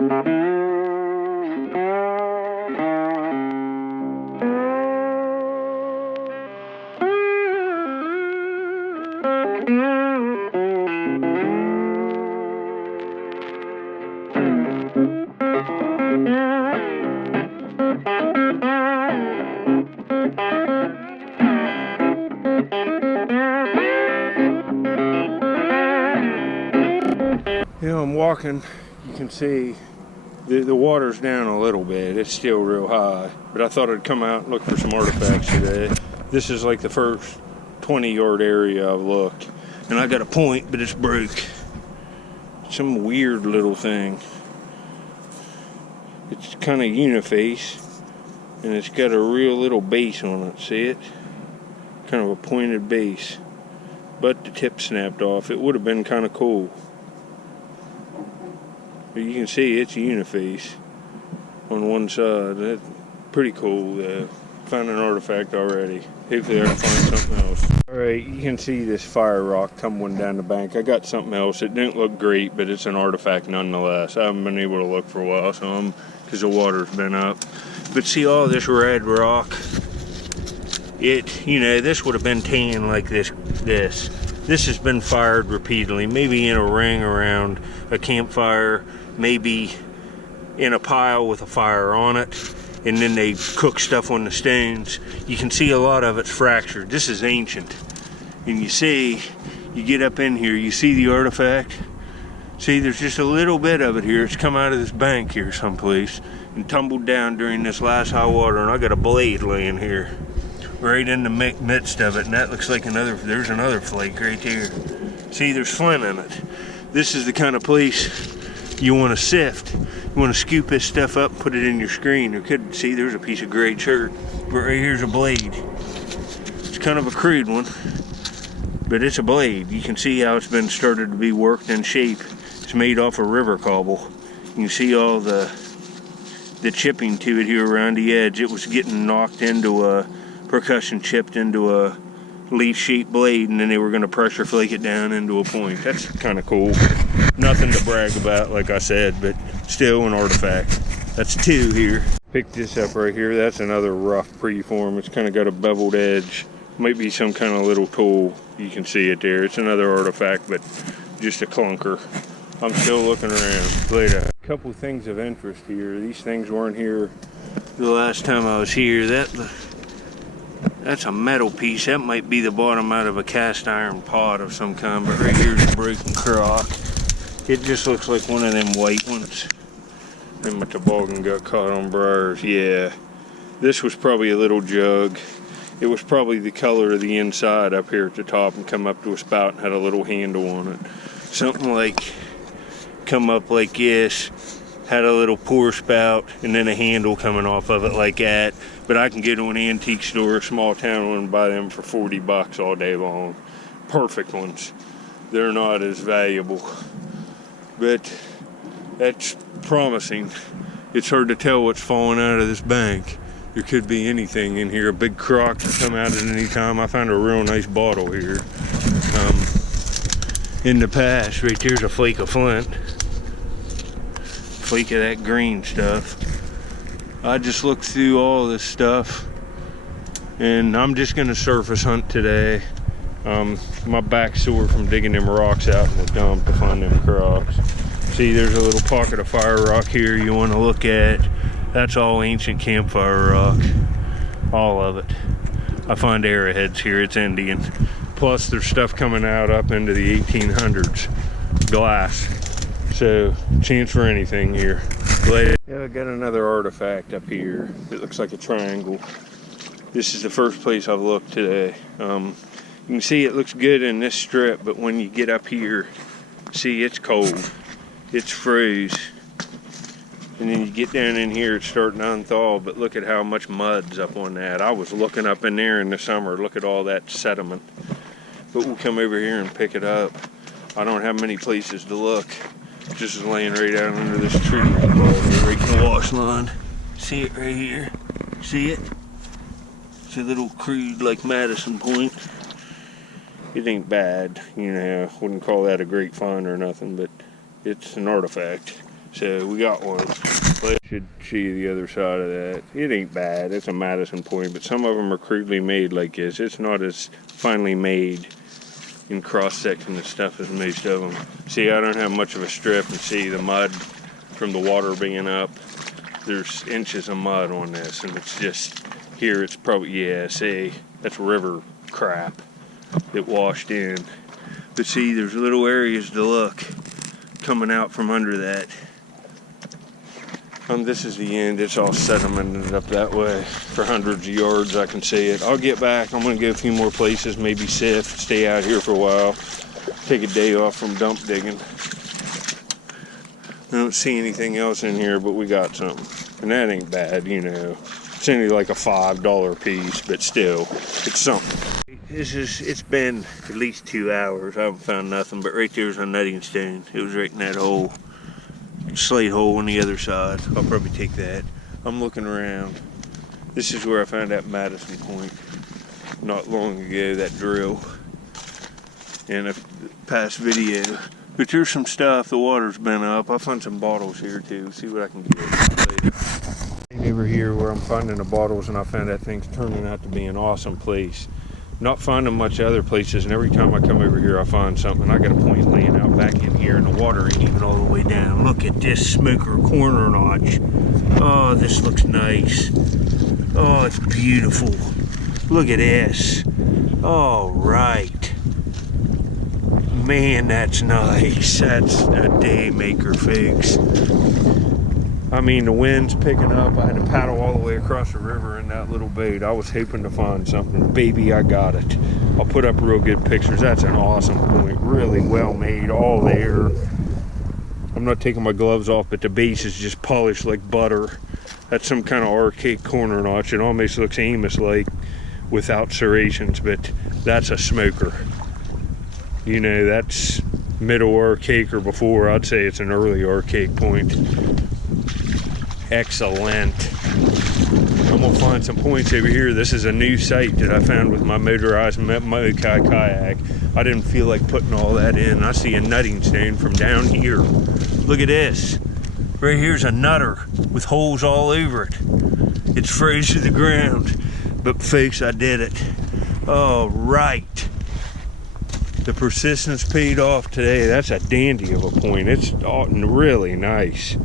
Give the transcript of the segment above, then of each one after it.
You know, I'm walking, you can see the water's down a little bit. It's still real high, but I thought I'd come out and look for some artifacts today. This is like the first 20-yard area I've looked, and I got a point, but it's broke. Some weird little thing. It's kind of uniface, and it's got a real little base on it. See it? Kind of a pointed base, but the tip snapped off. It would have been kind of cool. But you can see it's uniface on one side. That's pretty cool. Found an artifact already. Hopefully I can find something else. Alright, you can see this fire rock tumbling down the bank. I got something else. It didn't look great, but it's an artifact nonetheless. I haven't been able to look for a while, so because the water's been up. But see all this red rock? This would have been tan like this. This has been fired repeatedly, maybe in a ring around a campfire, maybe in a pile with a fire on it, and then they cook stuff on the stones. You can see a lot of it's fractured. This is ancient. And you get up in here, you see the artifact. See, there's just a little bit of it here. It's come out of this bank here someplace and tumbled down during this last high water, and I got a blade laying here right in the midst of it, and that looks like there's another flake right there. See, there's flint in it. This is the kind of place you want to sift. You want to scoop this stuff up and put it in your screen. See, there's a piece of gray shirt, but right here's a blade. It's kind of a crude one, but it's a blade. You can see how it's been started to be worked in shape. It's made off of river cobble. You can see all the chipping to it here around the edge. It was getting knocked into a percussion, chipped into a leaf-shaped blade, and then they were going to pressure flake it down into a point. That's kind of cool. Nothing to brag about, like I said, but still an artifact. That's two here. Pick this up right here. That's another rough preform. It's kind of got a beveled edge. Might be some kind of little tool. You can see it there. It's another artifact, but just a clunker. I'm still looking around. Later. A couple things of interest here. These things weren't here the last time I was here. That's a metal piece. That might be the bottom out of a cast iron pot of some kind, but right here's a broken crock. It just looks like one of them white ones. And my toboggan got caught on briars. Yeah, this was probably a little jug. It was probably the color of the inside up here at the top and come up to a spout and had a little handle on it. Something like come up like this, had a little pour spout and then a handle coming off of it like that. But I can get to an antique store, a small town one, and buy them for $40 all day long. Perfect ones. They're not as valuable, but that's promising. It's hard to tell what's falling out of this bank. There could be anything in here. A big crock could come out at any time. I found a real nice bottle here. In the past, right there's a flake of flint. Flake of that green stuff. I just looked through all this stuff, and I'm just gonna surface hunt today. My back's sore from digging them rocks out in the dump to find them crocks. See, there's a little pocket of fire rock here you want to look at. That's all ancient campfire rock, all of it. I find arrowheads here. It's Indian. Plus, there's stuff coming out up into the 1800s, glass. So, chance for anything here. Later. Yeah, I got another artifact up here. It looks like a triangle. This is the first place I've looked today. You can see it looks good in this strip, but when you get up here, see, it's cold. It's froze. And then you get down in here, it's starting to unthaw, but look at how much mud's up on that. I was looking up in there in the summer, look at all that sediment. But we'll come over here and pick it up. I don't have many places to look. Just laying right out under this tree. Right in the wash line. See it right here? See it? It's a little crude like Madison Point. It ain't bad, you know, wouldn't call that a great find or nothing, but it's an artifact. So we got one. Should see the other side of that. It ain't bad. It's a Madison point, but some of them are crudely made like this. It's not as finely made in cross section and stuff as most of them. See, I don't have much of a strip, and see the mud from the water being up. There's inches of mud on this, and it's just here. It's probably, yeah, see, that's river crap that washed in. But see, there's little areas to look coming out from under that. This is the end. It's all sedimented up that way for hundreds of yards. I can see it. I'll get back. I'm going to go a few more places, maybe sift, stay out here for a while, take a day off from dump digging. I don't see anything else in here, but we got something. And that ain't bad, you know. It's only like a $5 piece, but still, it's something. It's been at least 2 hours. I haven't found nothing, but right there's a nutting stone. It was right in that hole. Slate hole on the other side. I'll probably take that. I'm looking around. This is where I found that Madison point not long ago, that drill in a past video. But there's some stuff. The water's been up. I found some bottles here too. See what I can get later. Over here where I'm finding the bottles, and I found that thing's turning out to be an awesome place. Not finding much other places, and every time I come over here I find something. I got a point laying out back in here, and the water ain't even all the way down. Look at this smoker corner notch. Oh, this looks nice. Oh, it's beautiful. Look at this. All right. Man, that's nice. That's a day maker, folks. I mean, the wind's picking up. I had to paddle all the way across the river in that little boat. I was hoping to find something. Baby, I got it. I'll put up real good pictures. That's an awesome point. Really well made, all there. I'm not taking my gloves off, but the base is just polished like butter. That's some kind of archaic corner notch. It almost looks Amos-like without serrations, but that's a smoker. You know, that's middle archaic or before. I'd say it's an early archaic point. Excellent. I'm gonna find some points over here. This is a new site that I found with my motorized Mokai kayak. I didn't feel like putting all that in. I see a nutting stone from down here. Look at this. Right here's a nutter with holes all over it. It's froze to the ground. But folks, I did it. All right. The persistence paid off today. That's a dandy of a point. It's really nice.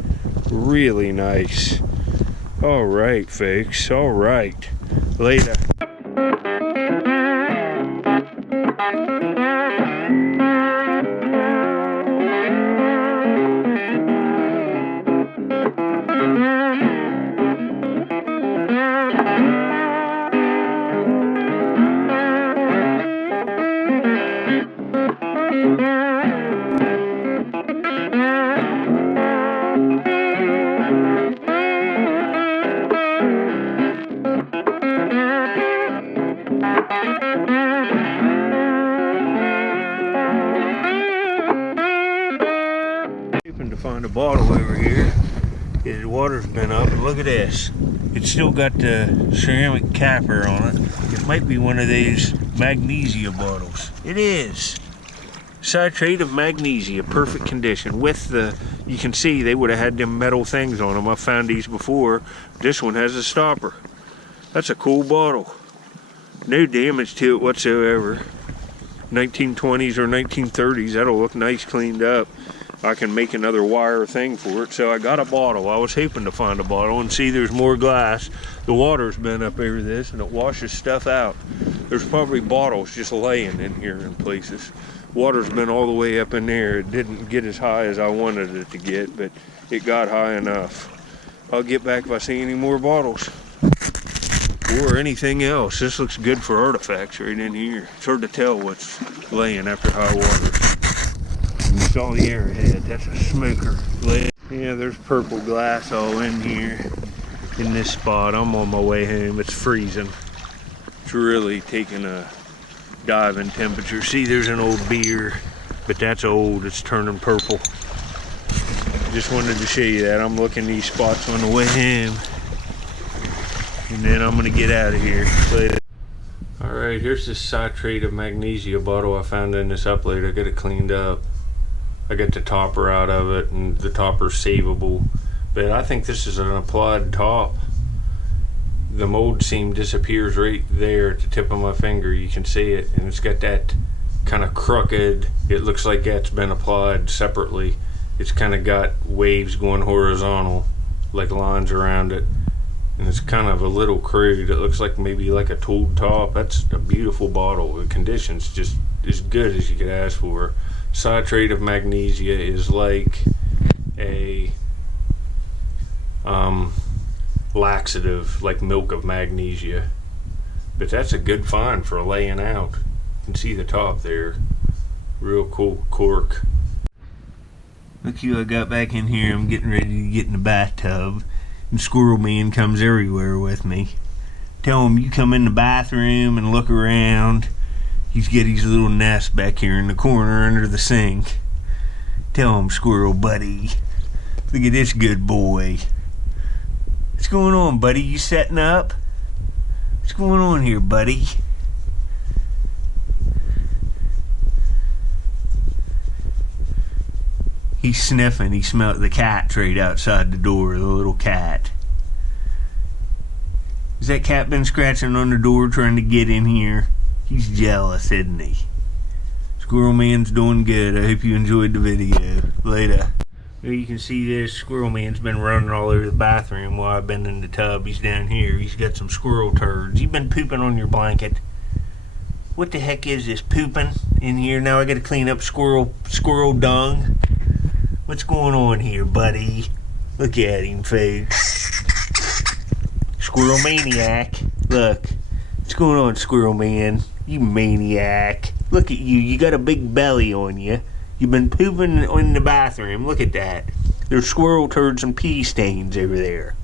Really nice. All right, folks. All right. Later. Find a bottle over here. The water's been up, and look at this. It's still got the ceramic capper on it. It might be one of these magnesia bottles. It is. Citrate of magnesia, perfect condition. With the, you can see they would have had them metal things on them. I found these before. This one has a stopper. That's a cool bottle. No damage to it whatsoever. 1920s or 1930s. That'll look nice cleaned up. I can make another wire thing for it. So I got a bottle. I was hoping to find a bottle, and see there's more glass. The water's been up over this, and it washes stuff out. There's probably bottles just laying in here in places. Water's been all the way up in there. It didn't get as high as I wanted it to get, but it got high enough. I'll get back if I see any more bottles or anything else. This looks good for artifacts right in here. It's hard to tell what's laying after high water. You saw the Arrowhead. That's a smoker. Yeah, there's purple glass all in here in this spot. I'm on my way home. It's freezing. It's really taking a dive in temperature. See, there's an old beer, but that's old. It's turning purple. Just wanted to show you that. I'm looking these spots on the way home, and then I'm gonna get out of here later. All right, here's this citrate of magnesia bottle I found in this upload. I got it cleaned up. I got the topper out of it, and the topper's savable. But I think this is an applied top. The mold seam disappears right there at the tip of my finger. You can see it, and it's got that kind of crooked. It looks like that's been applied separately. It's kind of got waves going horizontal, like lines around it, and it's kind of a little crude. It looks like maybe like a tooled top. That's a beautiful bottle. The condition's just as good as you could ask for. Citrate of magnesia is like a laxative, like milk of magnesia. But that's a good find for laying out. You can see the top there. Real cool cork. Look who I got back in here. I'm getting ready to get in the bathtub, and Squirrel Man comes everywhere with me. Tell him you come in the bathroom and look around. He's got his little nest back here in the corner under the sink. Tell him, Squirrel buddy. Look at this good boy. What's going on, buddy? You setting up? What's going on here, buddy? He's sniffing. He smelled the cat right outside the door, the little cat. Has that cat been scratching on the door trying to get in here? He's jealous, isn't he? Squirrel Man's doing good. I hope you enjoyed the video. Later. Well, you can see this. Squirrel Man's been running all over the bathroom while I've been in the tub. He's down here. He's got some squirrel turds. You've been pooping on your blanket. What the heck is this pooping in here? Now I gotta clean up squirrel dung. What's going on here, buddy? Look at him, folks. Squirrel maniac. Look. What's going on, Squirrel Man? You maniac. Look at you. You got a big belly on you. You've been pooping in the bathroom. Look at that. There's squirrel turds and pee stains over there.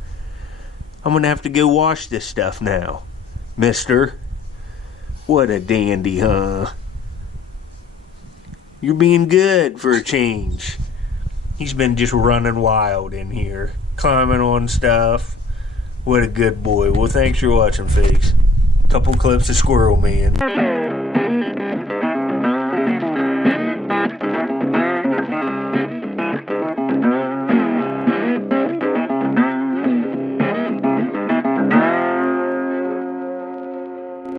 I'm gonna have to go wash this stuff now, mister. What a dandy, huh? You're being good for a change. He's been just running wild in here, climbing on stuff. What a good boy. Well, thanks for watching, folks. Couple clips of Squirrel Man.